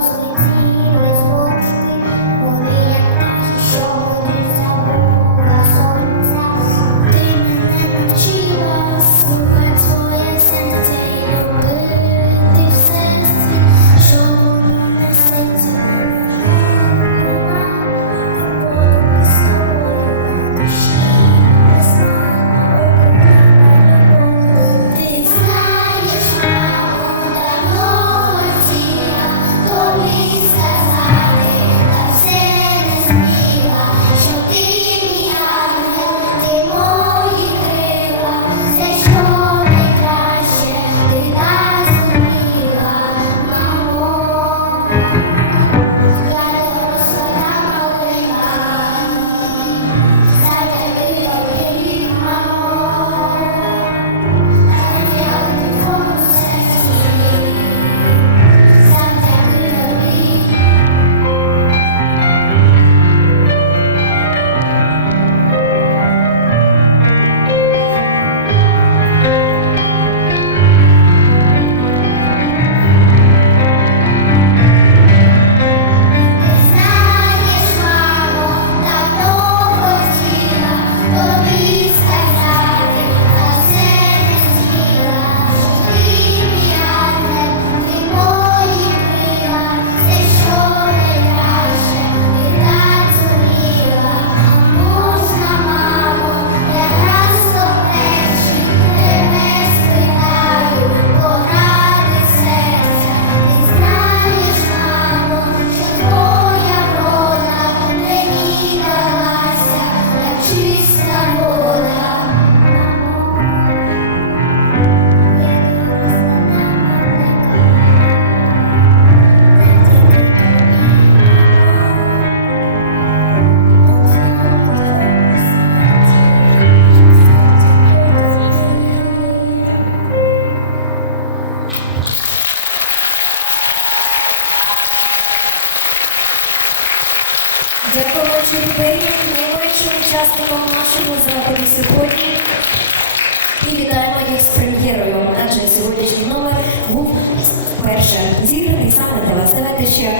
close with you. Дякую Чудбері, найменшим учасникам нашого заходу сьогодні. І вітаємо їх з прем'єрою, адже сьогоднішній номер був першим зіграний саме для вас. Давайте ще